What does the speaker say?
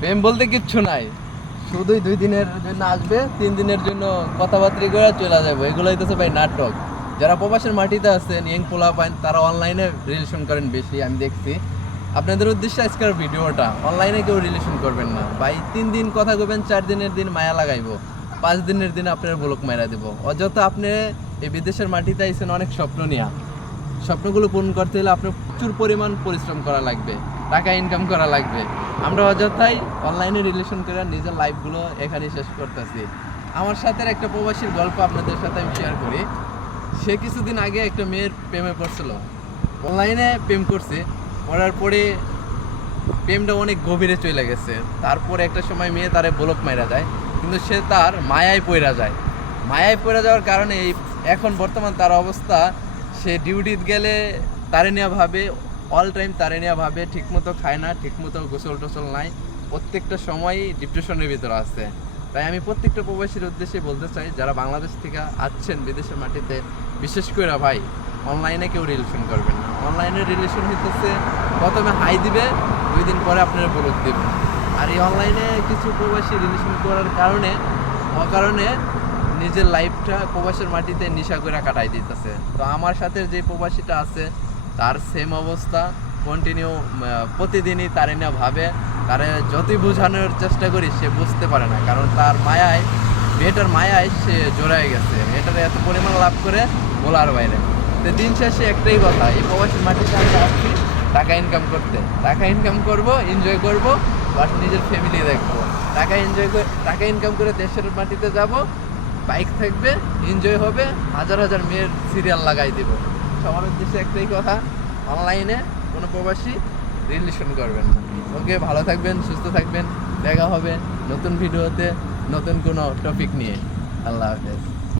প্রেম বলতে কিচ্ছু নাই, শুধুই 2 দিনের জন্য আসবে, 3 দিনের জন্য কথাবার্তা করে চলে যাবো, এগুলো হইতেছে ভাই নাটক। যারা প্রবাসের মাটিতে আছেন ইয়ং পোলা পাইন, তারা অনলাইনে রিলেশন করেন বেশি, আমি দেখছি। আপনাদের উদ্দেশ্যে আজকের ভিডিওটা, অনলাইনে কেউ রিলেশন করবেন না ভাই। 3 দিন কথা কবেন, 4 দিনের দিন মায়া লাগাইবো, 5 দিনের দিন আপনার ব্লক মারা দিব। অযথা আপনি এই বিদেশের মাটিতে আইছেন অনেক স্বপ্ন নিয়া, স্বপ্নগুলো পূরণ করতে হলে আপনার প্রচুর পরিমাণ পরিশ্রম করা লাগবে, টাকা ইনকাম করা লাগবে। আমরা অযথাই অনলাইনে রিলেশন করে নিজের লাইফগুলো এখানে শেষ করতেছি। আমার সাথে একটা প্রবাসীর গল্প আপনাদের সাথে আমি শেয়ার করি। সে কিছুদিন আগে একটা মেয়ের প্রেমে পড়ছিল, অনলাইনে প্রেম করছে। পড়ার পরে প্রেমটা অনেক গভীরে চলে গেছে। তারপরে একটা সময় মেয়ে তারে ব্লক মাইরা যায়, কিন্তু সে তার মায়ায় পড়ে যায়। মায়ায় পড়ে যাওয়ার কারণে এখন বর্তমান তার অবস্থা, সে ডিউটিতে গেলে তারে নেওয়া ভাবে, অল টাইম তারে নেওয়া ভাবে, ঠিকমতো খায় না, ঠিকমতো গোসল টোসল নাই, প্রত্যেকটা সময়ই ডিপ্রেশনের ভিতরে আছে। তাই আমি প্রত্যেকটা প্রবাসীর উদ্দেশ্যে বলতে চাই, যারা বাংলাদেশ থেকে আসছেন বিদেশের মাটিতে, বিশেষ করে ভাই অনলাইনে কেউ রিলেশন করবেন না। অনলাইনে রিলেশন হইতেছে প্রথমে হাই দিবে, 2 দিন পরে আপনারা ব্লক দিবে। আর এই অনলাইনে কিছু প্রবাসী রিলেশন করার কারণে অকারণে নিজের লাইফটা প্রবাসের মাটিতে নেশা করে কাটাই দিতেছে। তো আমার সাথে যে প্রবাসীটা আছে তার সেম অবস্থা, কন্টিনিউ প্রতিদিনই তারে না ভাবে, তারে যতই বোঝানোর চেষ্টা করি সে বুঝতে পারে না, কারণ তার মায়ায়, মেয়েটার মায়ায় সে জড়ায় গেছে। মেয়েটার এত পরিমাণ লাভ করে বলার বাইরে। তো দিন শেষে একটাই কথা, এই প্রবাসীর মাটিতে আমরা আসছি টাকা ইনকাম করতে, টাকা ইনকাম করব, এনজয় করব, বাট নিজের ফ্যামিলি দেখবো। টাকা ইনকাম করে দেশের মাটিতে যাব, বাইক থাকবে, এনজয় হবে, হাজার হাজার মেয়ের সিরিয়াল লাগাই দিব। সবার উদ্দেশ্যে একটাই কথা, অনলাইনে কোনো প্রবাসী রিলেশন করবেন না। ওকে, ভালো থাকবেন, সুস্থ থাকবেন, দেখা হবে নতুন ভিডিওতে নতুন কোনো টপিক নিয়ে। আল্লাহ হাফেজ।